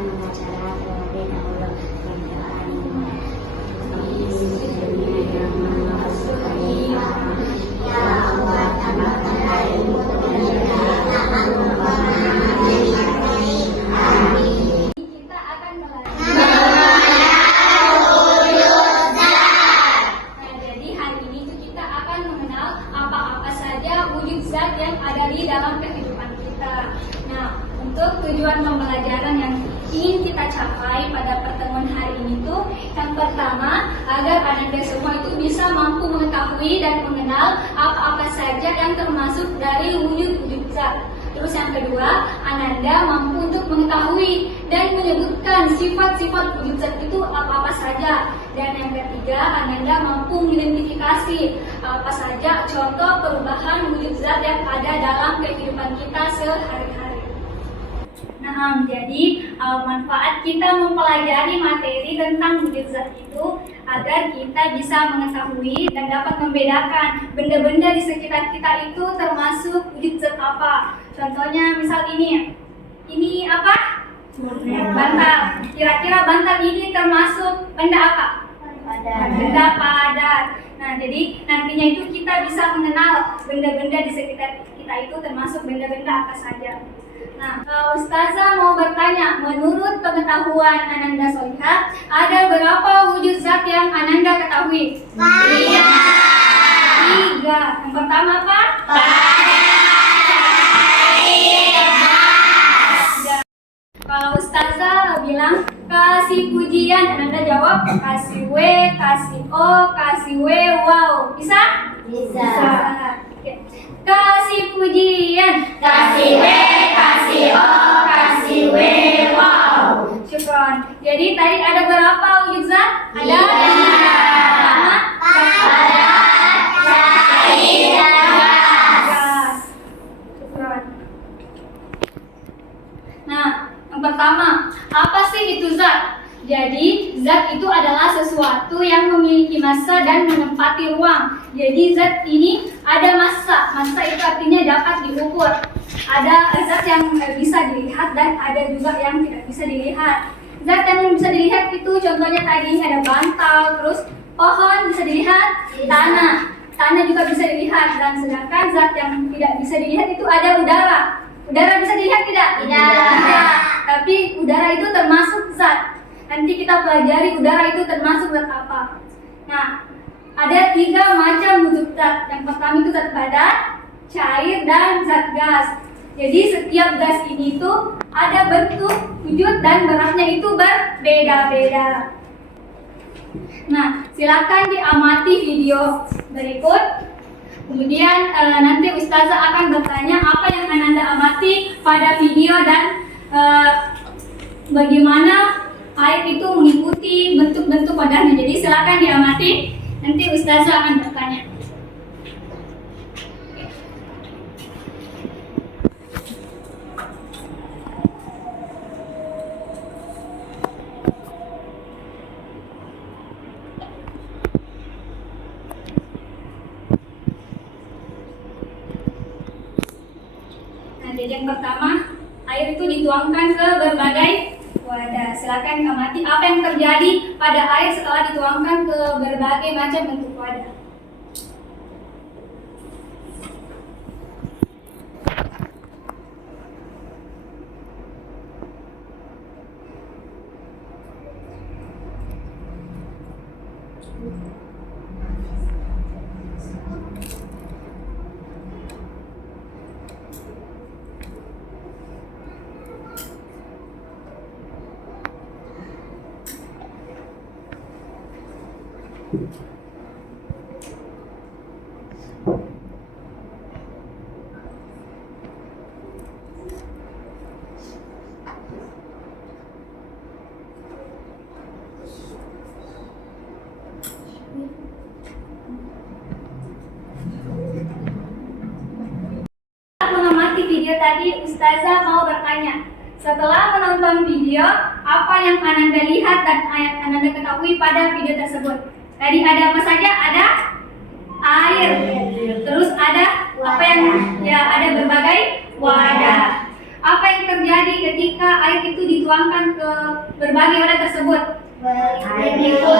membaca terlebih dahulu yang masuk ya Allah tambahkanlah ilmu Kita akan belajar. Nah, jadi hari ini kita akan mengenal apa-apa saja wujud zat yang ada di dalam kehidupan kita. Nah, untuk tujuan pembelajaran yang ingin kita capai pada pertemuan hari ini tuh, yang pertama agar Ananda semua itu bisa mampu mengetahui dan mengenal apa-apa saja yang termasuk dari wujud-wujud zat. Terus yang kedua, Ananda mampu untuk mengetahui dan menyebutkan sifat-sifat wujud zat itu apa-apa saja. Dan yang ketiga, Ananda mampu mengidentifikasi apa saja contoh perubahan wujud zat yang ada dalam kehidupan kita sehari-hari. Nah, jadi manfaat kita mempelajari materi tentang wujud zat itu agar kita bisa mengetahui dan dapat membedakan benda-benda di sekitar kita itu termasuk wujud zat apa. Contohnya misal ini apa? Bantal. Kira-kira bantal ini termasuk benda apa? Benda padat. Nah, jadi nantinya itu kita bisa mengenal benda-benda di sekitar kita itu termasuk benda-benda apa saja. Nah, Ustazah mau bertanya, menurut pengetahuan Ananda Solihah, ada berapa wujud zat yang Ananda ketahui? 3. Yang pertama apa? Kalau Ustazah bilang kasih pujian, Ananda jawab kasih W, kasih O, kasih W, wow. Bisa? Bisa. Oke. Kasih pujian, Kasih W, kasih O, kasih W, wow. syukron. Jadi tadi ada berapa wujud zat? Ada 5. Padat, cair, dan gas. Syukron. Nah, yang pertama, apa sih itu zat? Jadi, zat itu adalah sesuatu yang memiliki massa dan menempati ruang. Jadi, zat ini ada massa. Massa itu artinya dapat diukur. Ada zat yang bisa dilihat dan ada juga yang tidak bisa dilihat. Zat yang bisa dilihat itu contohnya tadi ada bantal, terus pohon bisa dilihat, tanah. Tanah juga bisa dilihat. Dan sedangkan zat yang tidak bisa dilihat itu ada udara. Udara bisa dilihat tidak? Tidak. Tapi udara itu termasuk zat. Nanti kita pelajari udara itu termasuk zat apa. Nah, ada 3 macam wujud zat. Yang pertama itu zat padat, cair, dan zat gas. Jadi setiap gas ini tuh ada bentuk, wujud, dan beratnya itu berbeda-beda. Nah, silakan diamati video berikut. Kemudian nanti Ustazah akan bertanya apa yang Ananda amati pada video dan bagaimana air itu mengikuti bentuk-bentuk wadahnya. Jadi silakan diamati. Nanti Ustazah akan bertanya. Nah, jadi yang pertama, air itu dituangkan ke berbagai wadah. Silakan amati apa yang terjadi pada air setelah dituangkan ke berbagai macam bentuk wadah. Mengamati video tadi, Ustazah mau bertanya. Setelah menonton video, apa yang Ananda lihat dan Ananda ketahui pada video tersebut? Tadi ada apa saja? Ada air. Terus ada apa yang ada berbagai wadah. Apa yang terjadi ketika air itu dituangkan ke berbagai wadah tersebut? Bentuk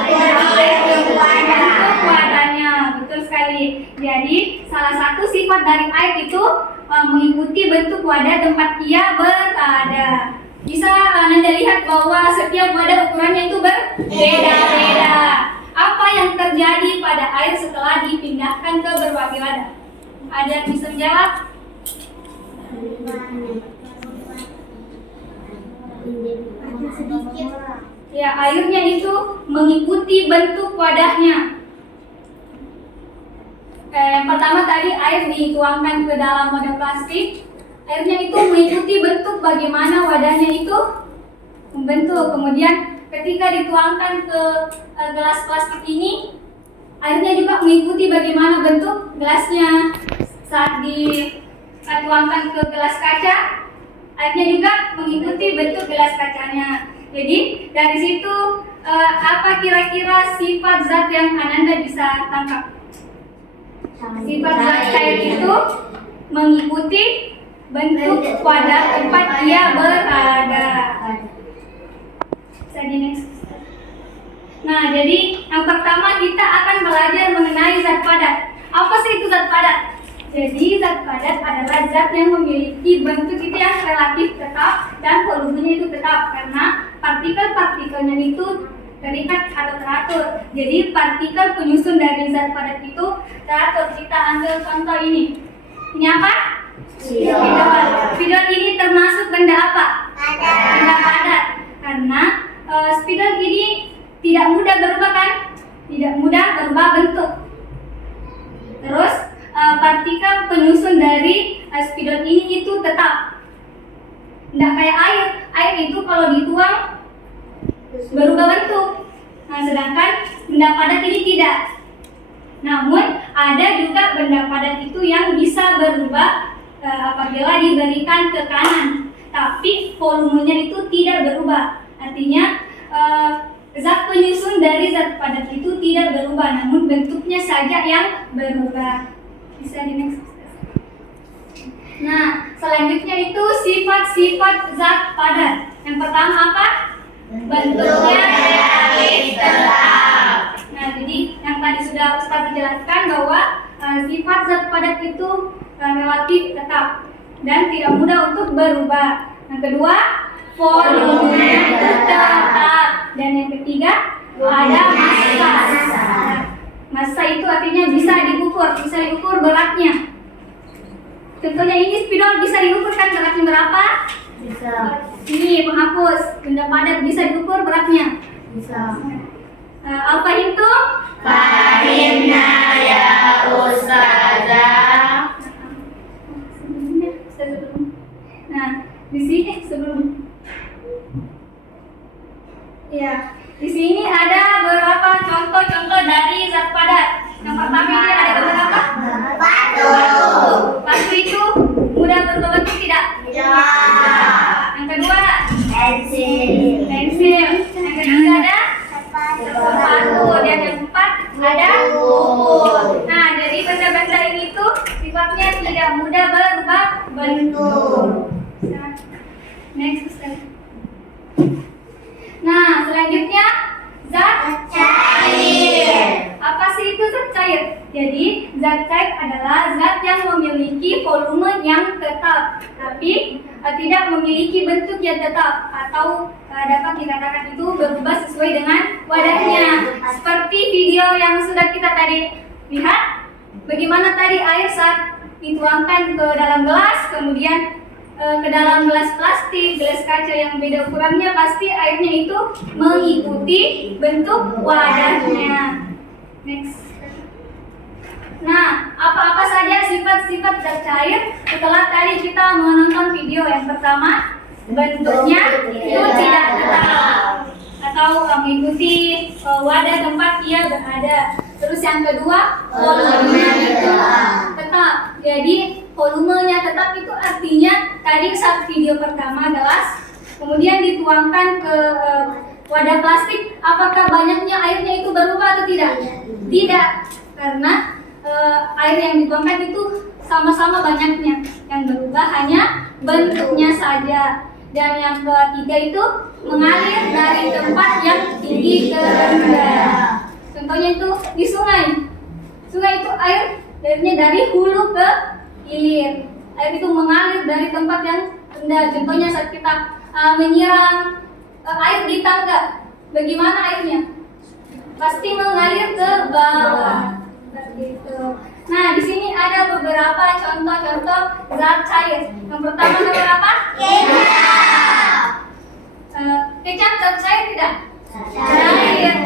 wadahnya, betul sekali. Jadi salah satu sifat dari air itu mengikuti bentuk wadah tempat ia berada. Bisa Anda lihat bahwa setiap wadah ukurannya itu berbeda-beda. Apa yang terjadi pada air setelah dipindahkan ke berbagai wadah? Ada yang bisa menjawab? Ya, airnya itu mengikuti bentuk wadahnya. Yang pertama tadi air dituangkan ke dalam wadah plastik. Airnya itu mengikuti bentuk bagaimana wadahnya itu membentuk. Kemudian ketika dituangkan ke gelas plastik ini, airnya juga mengikuti bagaimana bentuk gelasnya. Saat dituangkan ke gelas kaca, airnya juga mengikuti bentuk gelas kacanya. Jadi dari situ apa kira-kira sifat zat yang Ananda bisa tangkap? Sifat zat cair itu mengikuti bentuk wadah tempat ia berada. Nah, jadi yang pertama kita akan belajar mengenai zat padat. Apa sih itu zat padat? Jadi zat padat adalah zat yang memiliki bentuk itu yang relatif tetap dan volumenya itu tetap karena partikel-partikelnya itu terikat atau teratur. Jadi partikel penyusun dari zat padat itu teratur. Kita ambil contoh ini. Ini apa? Spidol. Spidol ini termasuk benda apa? Benda padat. Karena spidol ini tidak mudah berubah kan? Tidak mudah berubah bentuk. Terus partikel penyusun dari spidol ini itu tetap. Tidak kayak air. Air itu kalau dituang berubah bentuk. Nah, sedangkan benda padat ini tidak. Namun ada juga benda padat itu yang bisa berubah apabila diberikan tekanan, tapi volumenya itu tidak berubah. Artinya zat penyusun dari zat padat itu tidak berubah, namun bentuknya saja yang berubah. Bisa di next. Nah, selanjutnya itu sifat-sifat zat padat. Yang pertama apa? Bentuknya relatif tetap. Nah, jadi yang tadi sudah Ustaz jelaskan bahwa sifat zat padat itu relatif tetap dan tidak mudah untuk berubah. Yang kedua, volumenya tetap. Dan yang ketiga, ada massa. Massa itu artinya bisa diukur beratnya. Contohnya ini spidol bisa diukur kan beratnya berapa? Bisa. Ini penghapus benda padat bisa diukur beratnya. Bisa. Apa itu? Fahimna ya Ustazah. Nah, di sini sebelum. Ya, di sini ada beberapa contoh-contoh dari zat padat. Yang pertama ini ada beberapa? Batu. Batu itu mudah berubah bentuk tidak? Tidak. Yang kedua? Pensil. Pensil. Yang ketiga ada? Sepatu. Dan yang keempat ada? Buku. Nah, jadi benda-benda ini tuh sifatnya tidak mudah berubah bentuk. Next, Ustaz. Nah, selanjutnya zat cair. Apa sih itu zat cair? Jadi, zat cair adalah zat yang memiliki volume yang tetap, tapi tidak memiliki bentuk yang tetap atau dapat dikatakan itu berubah sesuai dengan wadahnya. Seperti video yang sudah kita tadi lihat, bagaimana tadi air saat dituangkan ke dalam gelas, kemudian ke dalam gelas plastik, gelas kaca yang beda ukurannya, pasti airnya itu mengikuti bentuk wadahnya. Next. Nah, apa-apa saja sifat-sifat zat cair setelah tadi kita menonton video yang pertama, bentuknya itu tidak tetap atau mengikuti wadah tempat ia berada. Terus yang kedua, volumenya itu tetap. Jadi volumenya tetap itu artinya tadi saat video pertama gelas, kemudian dituangkan ke wadah plastik, apakah banyaknya airnya itu berubah atau tidak? Tidak, karena air yang dituangkan itu sama-sama banyaknya. Yang berubah hanya bentuknya saja. Dan yang ketiga itu mengalir dari tempat yang tinggi ke rendah. Contohnya itu di sungai. Sungai itu airnya dari hulu ke hilir. Air itu mengalir dari tempat yang rendah. Contohnya saat kita menyiram air di tangga, bagaimana airnya? Pasti mengalir ke bawah. Begitu. Nah, di sini ada beberapa contoh-contoh zat cair. Yang pertama nomor apa? Kecap. Kecap zat cair tidak? Cair.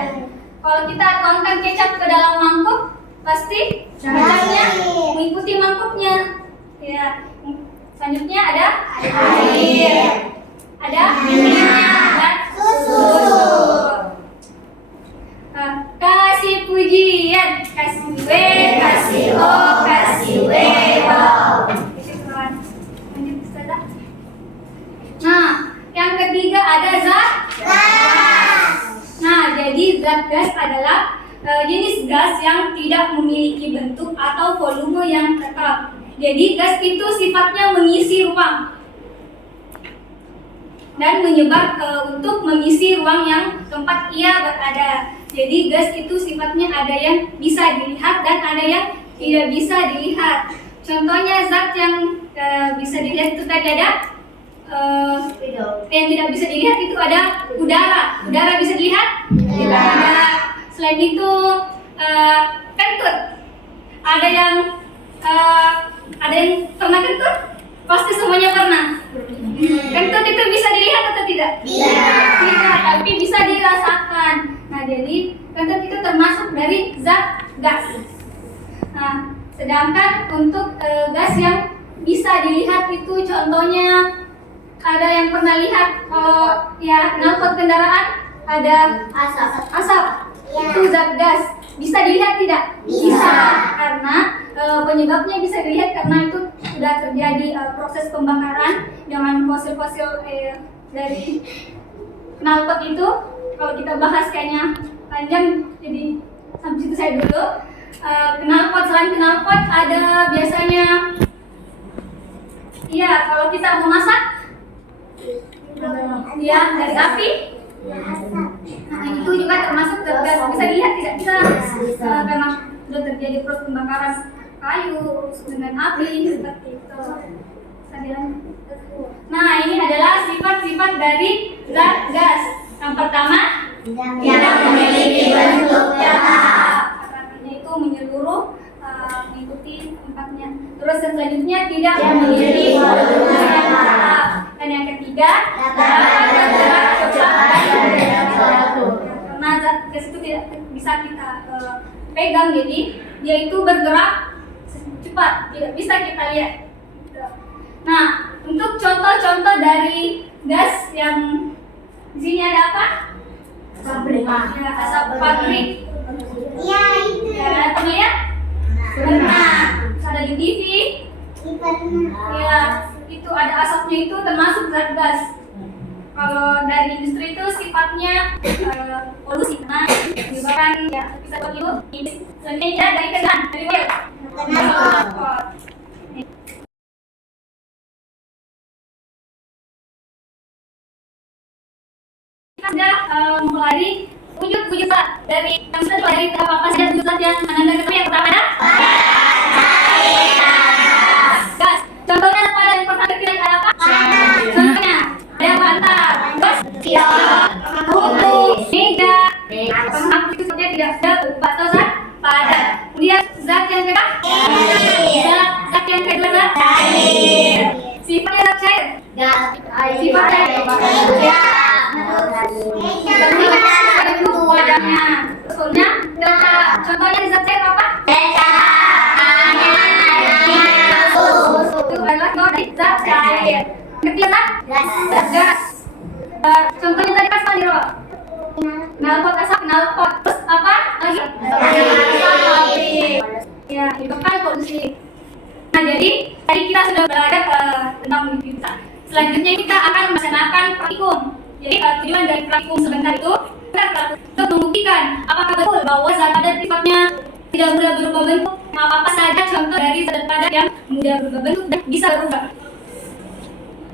Kalau kita tuangkan kecap ke dalam mangkuk, pasti kecapnya mengikuti mangkuknya. Ya. Selanjutnya ada air. Ada minyak dan susu. Kasih pujian, kasih W, kasih O, kasih W, wow. Nah, yang ketiga ada zat gas. Nah, jadi zat gas adalah jenis gas yang tidak memiliki bentuk atau volume yang tetap. Jadi gas itu sifatnya mengisi ruang dan menyebar untuk mengisi ruang yang tempat ia berada. Jadi gas itu sifatnya ada yang bisa dilihat dan ada yang tidak bisa dilihat. Contohnya zat yang bisa dilihat itu tadi ada yang tidak bisa dilihat itu ada udara. Udara bisa dilihat? Tidak ada. Selain itu kentut. Ada yang pernah kentut? Pasti semuanya pernah. Kentut itu bisa dilihat atau tidak? Tidak, tapi bisa dirasakan. Nah, jadi kentut itu termasuk dari zat gas. Nah, sedangkan untuk gas yang bisa dilihat itu contohnya ada yang pernah lihat kalau ya knalpot kendaraan ada asap. Itu zat gas. Bisa dilihat tidak? Bisa. Karena penyebabnya bisa dilihat karena itu sudah terjadi proses pembakaran dengan fosil-fosil dari knalpot itu. Kalau kita bahas kayaknya panjang, jadi sampai situ saya dulu. Knalpot, selain knalpot ada biasanya, iya kalau kita memasak, ya dari api. Nah, itu juga termasuk zat gas. Bisa dilihat tidak? Bisa. Karena sudah terjadi proses pembakaran kayu dengan api seperti itu. Nah, ini adalah sifat-sifat dari zat gas. Yang pertama, Tidak memiliki bentuk tetap. artinya itu menyeluruh, mengikuti tempatnya. Terus yang selanjutnya tidak memiliki volume yang tetap. Dan yang ketiga, dapat bergerak cepat dan tidak terlalu. Karena zat gas itu tidak bisa kita pegang, jadi dia itu bergerak cepat, tidak bisa kita lihat. Nah, untuk contoh-contoh dari gas yang di sini ada apa? Pabrik. Ya, asap pabrik. Iya, itu. Ya, pernah ya? Pernah. Ada di TV. Ya, itu ada asapnya itu termasuk zat gas. Kalau dari industri itu sifatnya polusi, karena menyebabkan ya bisa buat ibu. Selanjutnya dari kendaraan, dari mobil. Kendaraan. Sudah mempelajari wujud zat dari yang sudah dipelajari apa saja wujud zat yang menandakan yang pertama ada gas. Contohnya pada yang pertama kita ada apa? Contohnya ada bantal, terus kutu, meja, penghapus itu saja tidak ada berupa atau zat padat. Kemudian zat yang kedua, zat yang kedua zat cair. Sifatnya zat cair. Sifatnya contohnya di zat cair apa? Itu adalah dari zat cair. Ketiga zat gas. Contohnya tadi pas Mandiro. Knalpot, asap knalpot. Terus apa lagi? Asap pabrik. Ya, itu kan polusi. Nah, jadi tadi kita sudah belajar tentang kita. Selanjutnya kita akan melaksanakan praktikum. Jadi tujuan dari praktikum sebentar itu untuk membuktikan apakah betul bahwa zat padat sifatnya tidak mudah berubah bentuk. Apa saja contoh dari zat padat yang mudah berubah bentuk dan bisa berubah.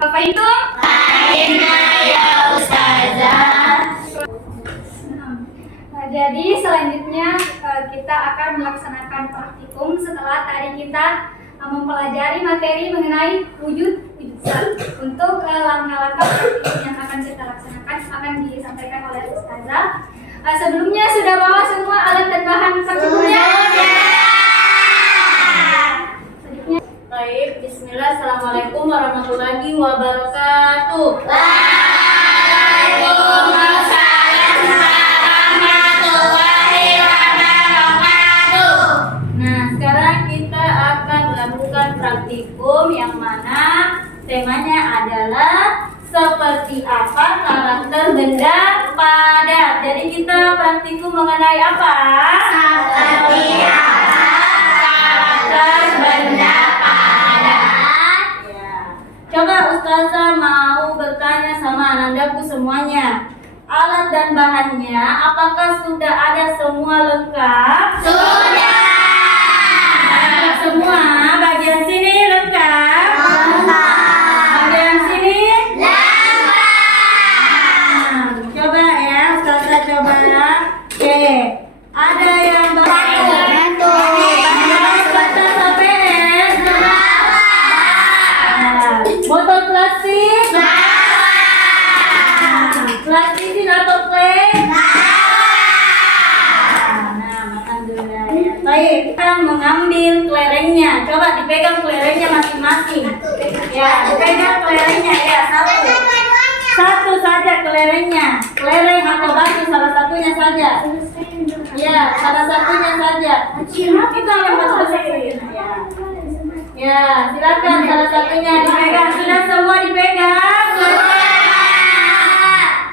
Apa itu? Akhirnya ya Ustazah. Jadi selanjutnya kita akan melaksanakan praktikum setelah tadi kita mempelajari materi mengenai wujud zat. Untuk langkah-langkah praktikum yang akan kita laksanakan akan disampaikan oleh Ustazah. Sebelumnya sudah bawa semua alat dan bahan praktikumnya? Baik, bismillah. Assalamualaikum warahmatullahi wabarakatuh. Nah, sekarang kita akan melakukan praktikum yang mana temanya adalah seperti apa karakter benda padat. Jadi kita praktikum mengenai apa? Seperti apa karakter benda padat? Ya. Coba Ustazah mau bertanya sama anandaku semuanya. Alat dan bahannya apakah sudah ada semua lengkap? Sudah. Lengkap semua. Bagian sini lengkap. Bagian sini coba ya, Ustazah coba. Oke. Ada yang batu. Batas APS. Botol plastik. Plastik atau clay? Nah, makan dulu ya. Baik, kita mengambil kelerengnya. Coba dipegang kelerengnya masing-masing. Ya, dipegang kelerengnya ya, satu saja kelerengnya. Kelereng atau batu salah satunya saja. Ya, salah satunya saja. Kita yang betul. Ya, silakan salah satunya dipegang. Sudah semua dipegang?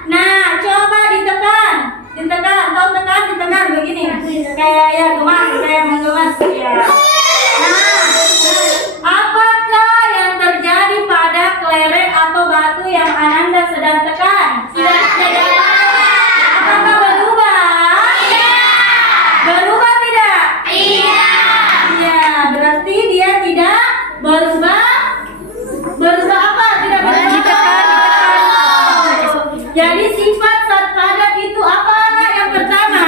Nah, coba ditekan, kau ditekan begini, kayak ya gemas, kayak menggemas ya. Nah, apakah yang terjadi pada kelereng atau batu yang Ananda sedang tekan? Apakah berubah? Berubah tidak? Iya, berarti dia tidak berubah. Berubah apa? Tidak berubah. Jadi sifat zat padat itu apa anak? Yang pertama,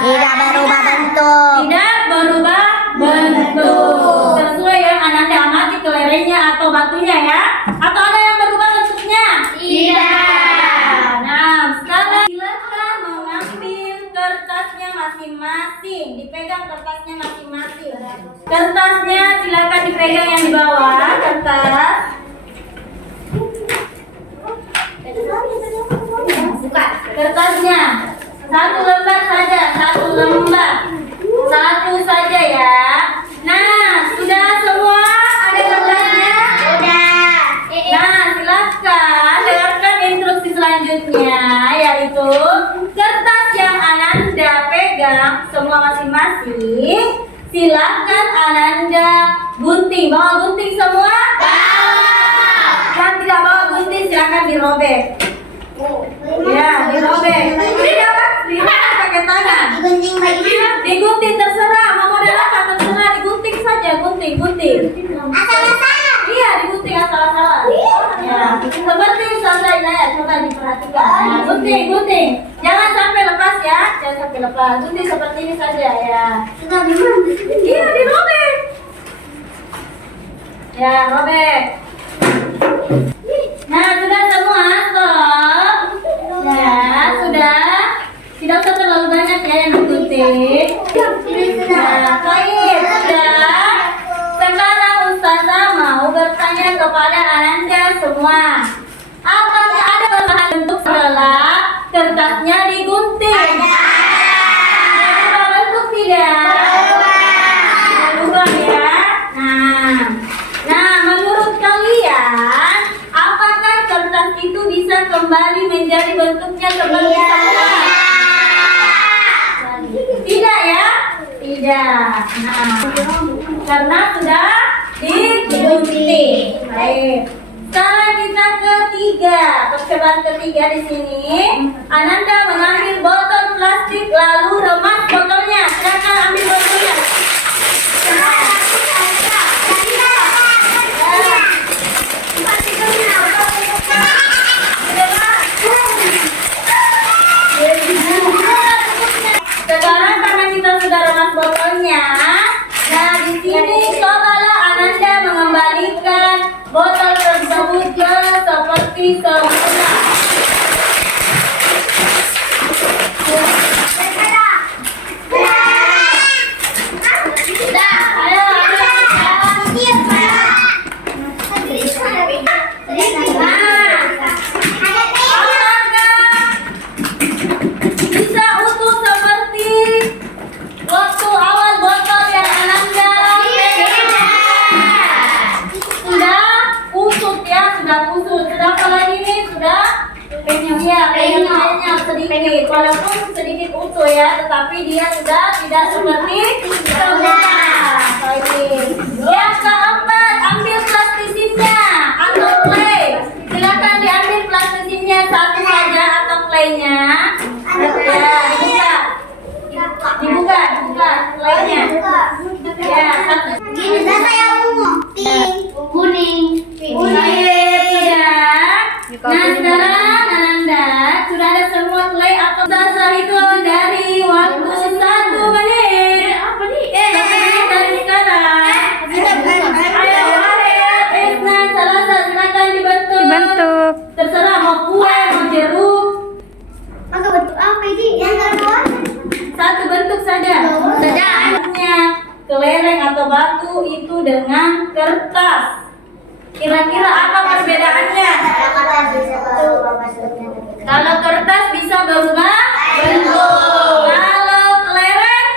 Tidak berubah bentuk. tidak berubah bentuk. Sesuai yang Ananda amati kelerengnya atau batunya ya. Atau ada yang berubah bentuknya? Tidak. Nah, sekarang silakan mengambil kertasnya masing-masing. Dipegang kertasnya masing-masing. Kertasnya silakan dipegang yang di bawah kertas. Buka. Kertasnya satu lembar saja, satu saja ya. Nah, sudah semua ada lembarnya? Sudah. Nah, silakan dengarkan instruksi selanjutnya, yaitu kertas yang Ananda pegang semua masing-masing. Silakan Ananda gunting. Bawa gunting semua? Yang tidak bawa gunting silakan dirobek. Ya, dirobek. Tidak, pakai tangan. Digunting lagi. Digunting terserah, mau model apa terserah, digunting saja, gunting. Asal-asalan. Iya, digunting asal-asalan. Ya, seperti Ustazah Inaya, coba diperhatikan. Nah, gunting. Jangan sampai lepas ya, jangan sampai lepas. Gunting seperti ini saja ya. Sudah di mana? Iya, dirobek. Ya, robek. Nah, sudah semua, stop. Ya, sudah. Tidak usah terlalu banyak ya yang digunting. Nah, baik, sudah. Sekarang Ustazah mau bertanya kepada Ananda semua. Apakah ada bahan bentuk setelah kertasnya digunting? Berubah bentuk tidak? Berubah ya. Nah, menurut kalian, apakah kertas itu bisa kembali menjadi bentuknya seperti semula? Tidak ya? Tidak. Nah, karena sudah digunting. Baik. Sekarang kita ketiga, percobaan ketiga di sini. Ananda mengambil botol plastik lalu remas botolnya. Silakan ambil botolnya. bersih semula. Bisa utuh seperti waktu awal botol yang Ananda sudah kusut ya, sudah kusut. Sudah apa lagi nih? Sudah penyok ya, penyok sedikit. Walaupun sedikit utuh ya, tetapi dia sudah tidak seperti semula. Yang keempat, ambil plastisinnya atau clay. Silakan diambil plastisinnya satu saja atau claynya. Ya, dibuka claynya. Ya, satu. Kuning. Ya. Nah, sekarang Ananda sudah ada semua clay atau sasa itu dari waktu 1 menit. Apa nih? 1 menit dari sekarang. Ayo, Esna, Salasa, silakan dibentuk. Terserah mau kue, mau jeruk. Maka bentuk apa ini? Yang kedua? Satu bentuk saja. Kelereng atau batu itu dengan kertas. Kira-kira apa perbedaannya? Kalau kertas bisa berubah bentuk. Kalau kelereng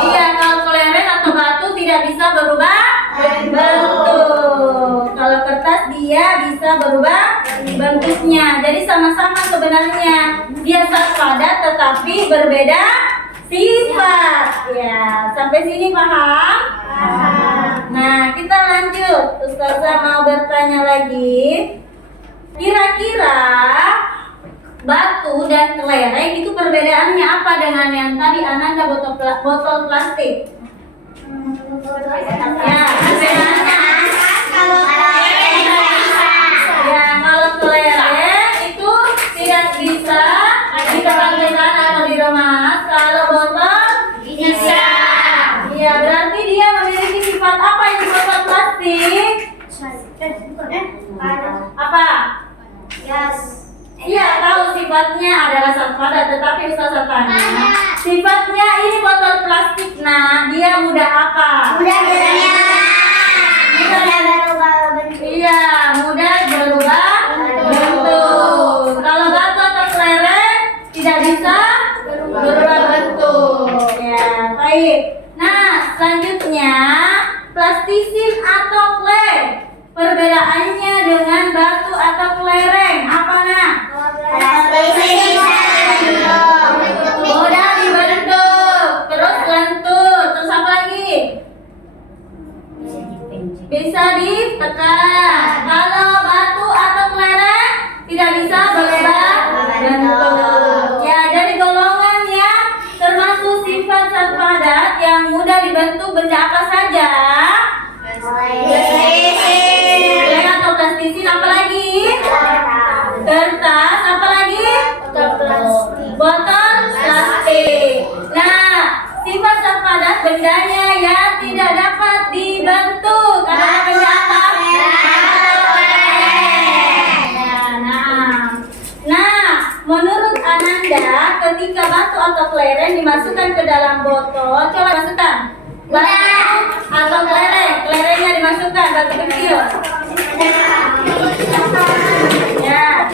iya, kalau kelereng atau batu tidak bisa berubah bentuk. Kalau kertas dia bisa berubah bentuknya. Jadi sama-sama sebenarnya dia satu padat tetapi berbeda sifat. Ya, sampai sini paham? Nah, kita lanjut. Ustazah mau bertanya lagi. Kira-kira batu dan kelereng itu perbedaannya apa dengan yang tadi Ananda botol plastik? Ya, perbedaannya. Ya, kalau kelereng itu tidak bisa dipraktekkan atau diremas. Kalau botol Bisa. ya, berarti dia memiliki sifat apa yang botol plastik? Apa? Iya, tahu sifatnya adalah satu padat, tetapi Ustazah tanya, sifatnya ini botol plastik, nah dia mudah apa? Iya, mudah berubah bentuk. Kalau batu atau kelereng tidak bisa berubah bentuk. Ya, baik. Nah, selanjutnya plastisin atau clay. Perbedaannya dengan batu atau kelereng apa nak? Mudah dibentuk, terus lentur, terus apa lagi? Bisa ditekan. Kalau batu atau kelereng tidak bisa berubah bentuk. Ya, dari golongannya termasuk sifat zat padat yang mudah dibentuk benda apa saja? Clay atau plastisin, apa lagi? Kertas, apa lagi? Botol plastik. Nah, sifat zat padat bendanya yang tidak dapat dibentuk. Adalah benda apa? Nah, menurut Ananda, ketika batu atau kelereng dimasukkan ke dalam botol, coba masukkan. Batu atau kelerengnya dimasukkan, batu kecil. Ya.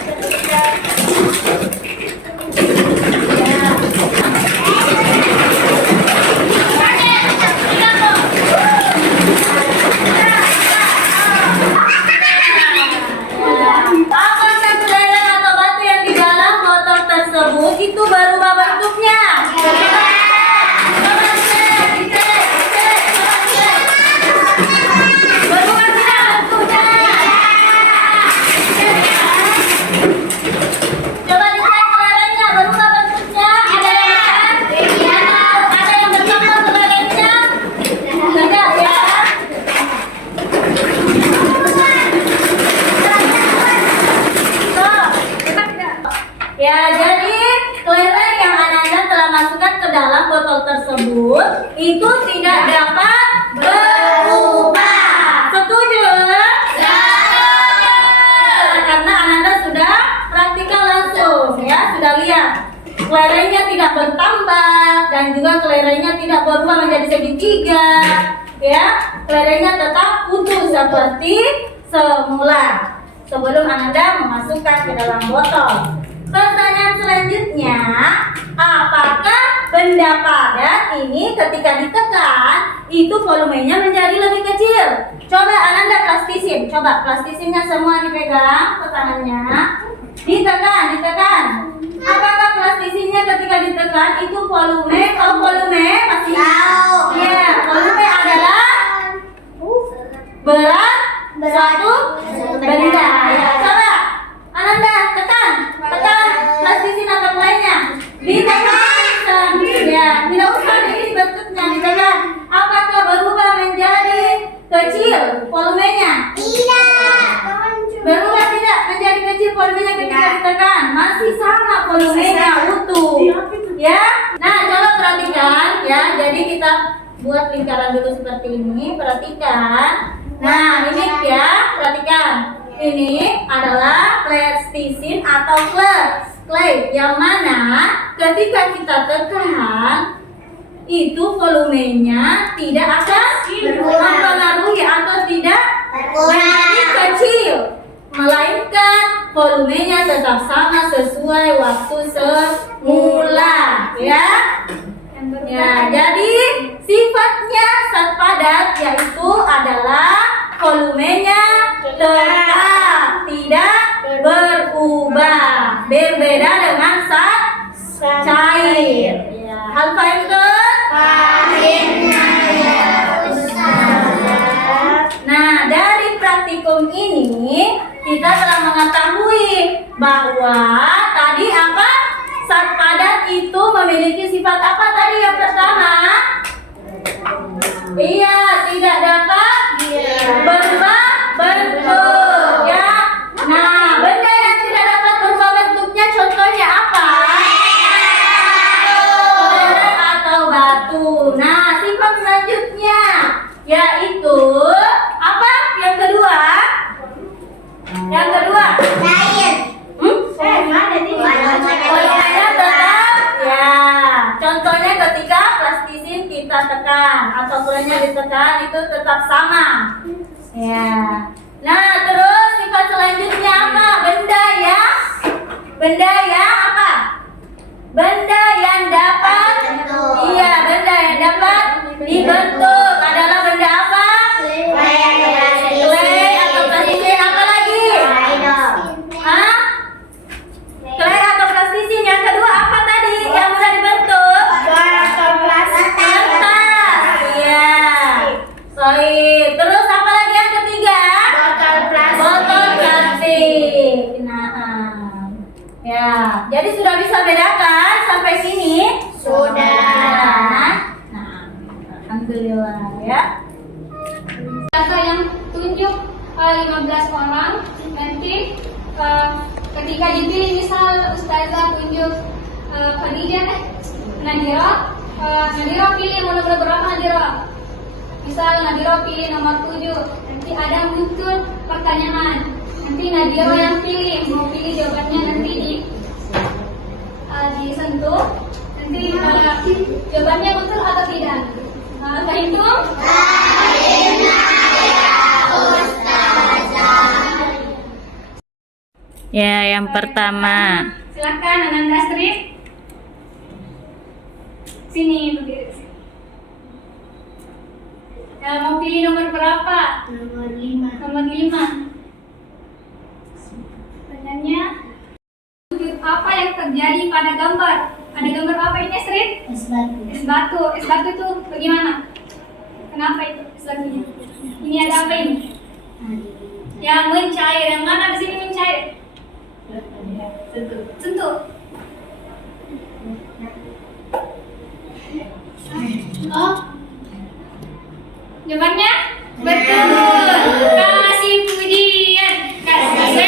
Apakah kelereng atau batu yang di dalam botol tersebut itu berubah bentuknya? Berubah tidak bentuknya? Coba dicek kelerengnya, berubah bentuknya? Ada yang bercokol kelerengnya? Tidak ya? Ya, jadi kelereng yang Ananda telah masukkan ke dalam botol tersebut itu tidak dapat berubah. Setuju? ya, sudah lihat. Kelerengnya tidak bertambah dan juga kelerengnya tidak berubah menjadi segitiga. Ya, kelerengnya tetap utuh seperti semula. Sebelum Ananda memasukkan ke dalam botol. Pertanyaan selanjutnya, apakah benda padat ini ketika ditekan itu volumenya menjadi lebih kecil? Coba Ananda plastisin, coba plastisinnya semua dipegang tangannya, ditekan. Apakah plastisinnya ketika ditekan itu volume? Kalau volume masih ya, volume adalah berat suatu benda. Ya, coba Ananda tekan plastisin atau lainnya, ditekan. Ya, tidak usah ini bentuknya ditekan. Apakah berubah menjadi kecil volumenya? Tidak. Berubah tidak menjadi kecil volumenya ketika ditekan? Masih sama volumenya utuh. Ya. Nah, coba perhatikan ya. Jadi kita buat lingkaran dulu seperti ini. Perhatikan. Nah, ini ya, perhatikan. Ini adalah plastisin atau clay yang mana ketika kita tekan itu volumenya tidak akan mempengaruhi atau tidak menjadi kecil, melainkan volumenya tetap sama sesuai waktu semula, ya. Ya, jadi sifatnya zat padat yaitu adalah volumenya tetap tidak berubah, berbeda dengan zat cair. Ya. Hal Nah, dari praktikum ini kita telah mengetahui bahwa tadi apa? Zat padat itu memiliki sifat apa tadi yang pertama? Iya, tidak dapat berubah bentuk, ya. Nah, benda yang tidak dapat berubah bentuknya contohnya apa? Lereng atau batu. Nah, sifat selanjutnya yaitu apa? Yang kedua? Volumenya tetap, ya. Contohnya ketika plastisin kita tekan atau kulitnya ditekan itu tetap sama. Ya. Nah, terus sifat selanjutnya apa? Benda yang apa? Benda yang dapat. Iya, benda yang dapat dibentuk adalah benda apa? Clay atau plastisin, apa lagi? Hah? Clay atau plastisin. Yang kedua apa tadi yang mudah dibentuk? Kertas. Iya. Baik. Terus apa lagi yang ketiga? Botol plastik. Nah, ya. Jadi sudah bisa bedakan sampai sini? Sudah. Nah, alhamdulillah ya. Jasa yang tunjuk 15 orang nanti ketika dipilih misal Ustazah tunjuk Khadijah Nadira pilih nomor berapa Nadira? Misal Nadira pilih nomor 7, nanti ada muncul pertanyaan, nanti Nadira yang pilih, mau pilih jawabannya nanti disentuh, nanti jawabannya betul atau tidak? Terhitung? Ya, yang pertama. Silakan Ananda Street. Sini berdiri. Ya, mau pilih nomor berapa? Nomor 5. Nomor 5. Pertanyaannya, apa yang terjadi pada gambar? Ada gambar apa ini, Street? Es batu. Es batu itu bagaimana? Kenapa itu es batunya? Ini ada apa ini? Yang mencair. Yang mana di sini mencair? Sentuh. Oh. Jawabannya betul. Kasih pujian. Kasih W,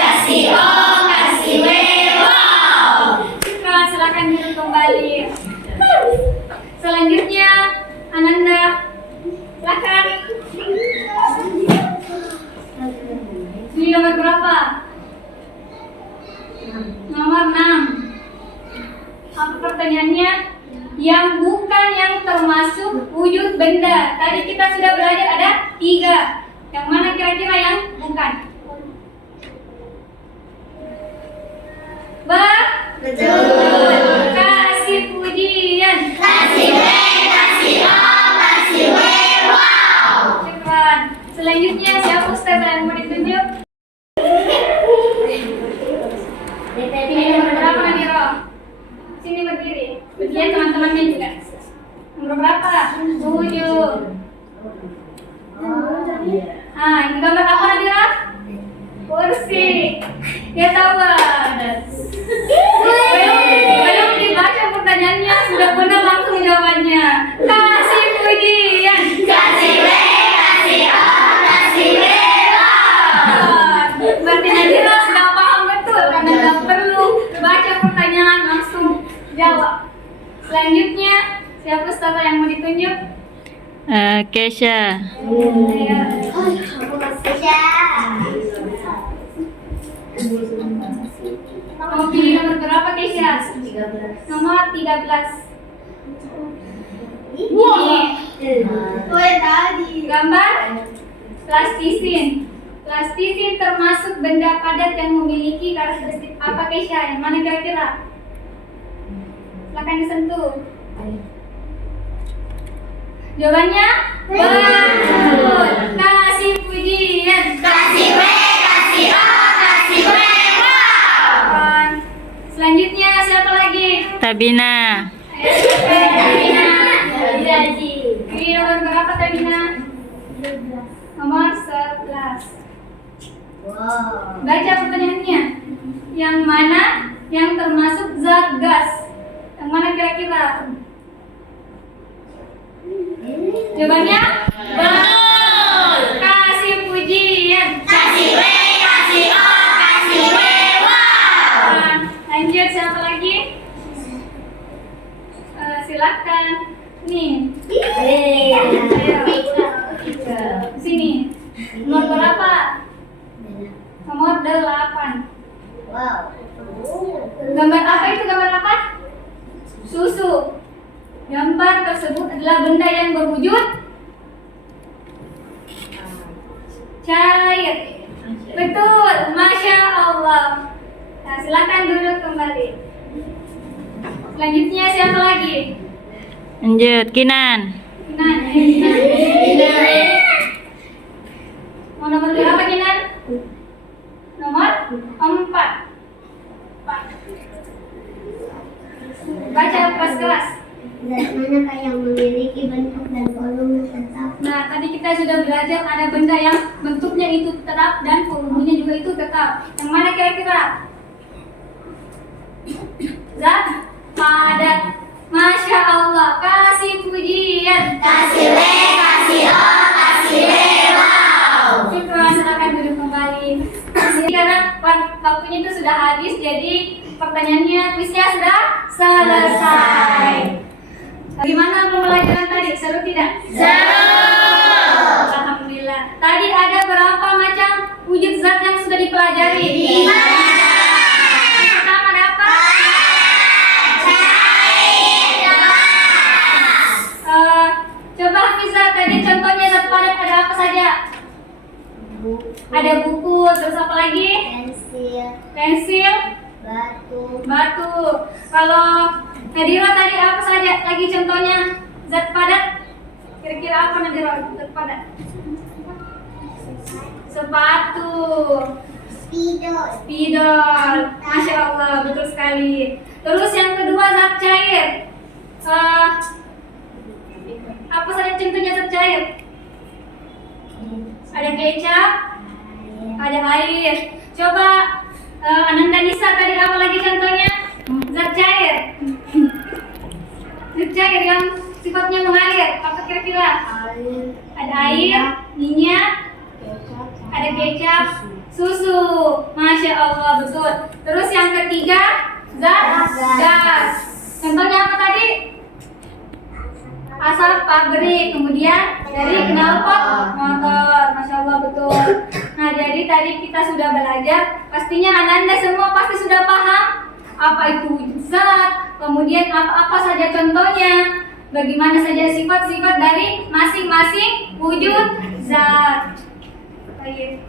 kasih O, kasih W. Wow. Silakan duduk kembali. Selanjutnya Ananda. Silakan. Ini nomor berapa? Nomor 6. pertanyaannya, yang bukan yang termasuk wujud benda. Tadi kita sudah belajar ada 3. Yang mana kira-kira yang bukan? Betul. Kasih pujian. Kasih W, kasih O, kasih W, wow. Syukran. Selanjutnya siapa Ustaz yang mau ditunjuk? Ini nomor berapa Nadiro? Sini berdiri. Lihat teman-temannya juga. Nomor berapa? 7. Ini gambar apa Nadira? Kursi. Ya tahu. Belum dibaca pertanyaannya sudah benar langsung jawabannya. Kasih pujian. Kasih W, kasih O, kasih W, wow. Berarti Nadira sudah paham betul karena tidak perlu baca pertanyaan langsung jawab. Selanjutnya siapa Ustazah yang mau ditunjuk? Kesha. Mau pilih nomor berapa Kesha? Nomor 13. Ini gambar plastisin. Plastisin termasuk benda padat yang memiliki karakteristik apa Kesha? Yang mana kira-kira? Silakan disentuh. Jawabannya betul. Kasih pujian. Kasih W, kasih O, kasih W, wow. Selanjutnya siapa lagi? Tabina. Tabina. Ini nomor berapa Tabina? Nomor 11. Baca pertanyaannya. Yang mana yang termasuk zat gas? Yang mana kira-kira? Jawabannya betul. Kasih pujian. Kasih W, kasih O, kasih W, wow. Lanjut siapa lagi? Silakan. Nih. Sini. Nomor berapa? Nomor 8. Gambar apa itu? Gambar apa? Susu. Gambar tersebut adalah benda yang berwujud cair. Betul, Masya Allah. Nah, silakan duduk kembali. Selanjutnya siapa lagi? Lanjut, Kinan. Kinan. Mau nomor berapa Kinan? Nomor 4. Baca keras-keras. Zat manakah yang memiliki bentuk dan volume tetap? Nah, tadi kita sudah belajar ada benda yang bentuknya itu tetap dan volumenya juga itu tetap. Yang mana kira-kira? Zat padat. Masya Allah. Kasih pujian. Kasih W, kasih O, kasih W, wow. Syukran, silakan duduk kembali. Karena waktunya itu sudah habis, jadi pertanyaannya kuisnya sudah selesai. Gimana pembelajaran tadi? Seru tidak? Seru. Alhamdulillah. Tadi ada berapa macam wujud zat yang sudah dipelajari? 5. Pertama ada apa? Coba Hafiza, tadi contohnya zat padat ada apa saja? Ada buku, terus apa lagi? Pensil, batu. Kalau Nadira tadi apa saja? Lagi contohnya zat padat. Kira-kira apa Nadira zat padat? Sepatu. Spidol. Masya Allah, betul sekali. Terus yang kedua zat cair. Apa saja contohnya zat cair? Ada kecap, ada air. Coba Ananda Nisa tadi apa lagi contohnya? Zat cair. Zat cair yang sifatnya mengalir. Apa kira-kira? Ada air, minyak, ada kecap, susu. Masya Allah, betul. Terus yang ketiga zat gas. Contohnya apa tadi? Asap pabrik, kemudian dari knalpot motor. Masya Allah, betul. Nah, jadi tadi kita sudah belajar. Pastinya Ananda semua pasti sudah paham apa itu wujud zat, kemudian apa saja contohnya, bagaimana saja sifat-sifat dari masing-masing wujud zat. Baik.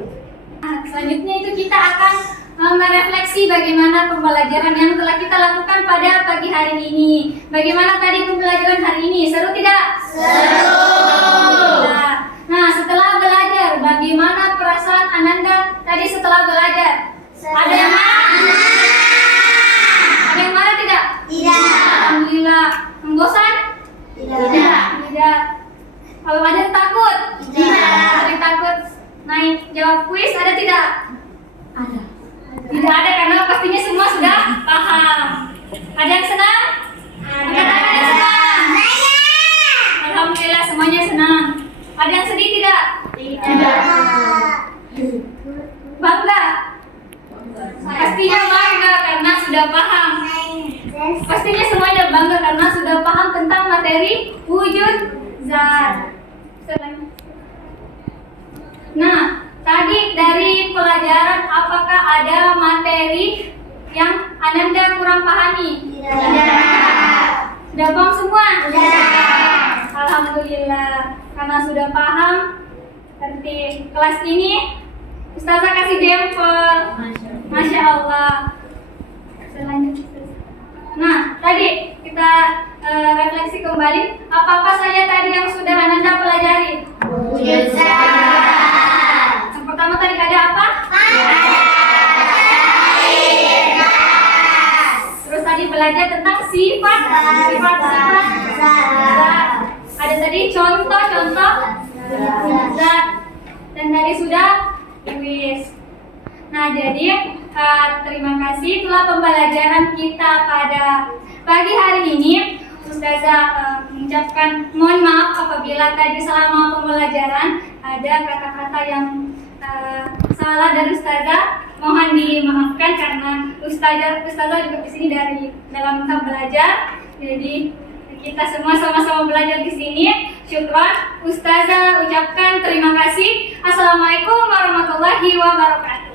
Nah, selanjutnya itu kita akan merefleksi bagaimana pembelajaran yang telah kita lakukan pada pagi hari ini. Bagaimana tadi pembelajaran hari ini? Seru tidak? Seru. Nah, setelah belajar, bagaimana perasaan Ananda tadi setelah belajar? Ada yang marah? Ada yang marah tidak? Tidak. Alhamdulillah. Bosan? Tidak. Tidak. Kalau ada yang takut? Tidak. Ada yang takut naik jawab kuis? Ada tidak? Ada. Tidak ada karena pastinya semua sudah paham. Ada yang senang? Ada yang senang? Alhamdulillah semuanya senang. Ada yang sedih tidak? Tidak. Bangga? Pastinya bangga karena sudah paham. Pastinya semuanya bangga karena sudah paham tentang materi wujud zat. Nah, tadi dari pelajaran apakah ada materi yang Ananda kurang pahami? Tidak. Sudah paham semua? Sudah. Alhamdulillah, karena sudah paham. Seperti kelas ini, Ustazah kasih jempol. Masya Allah. Selanjutnya. Nah, tadi kita refleksi kembali apa-apa saja tadi yang sudah Ananda pelajari. Wujud zat. Yang pertama tadi ada apa? Terus tadi belajar tentang sifat zat. Ada tadi contoh-contoh zat. Dan tadi sudah kuis. Nah, jadi terima kasih telah pembelajaran kita pada pagi hari ini. Ustazah mengucapkan mohon maaf apabila tadi selama pembelajaran ada kata-kata yang salah dari Ustazah. Mohon dimaafkan karena Ustazah juga di sini dalam tahap belajar. Jadi kita semua sama-sama belajar di sini. Syukran. Ustazah ucapkan terima kasih. Assalamualaikum warahmatullahi wabarakatuh.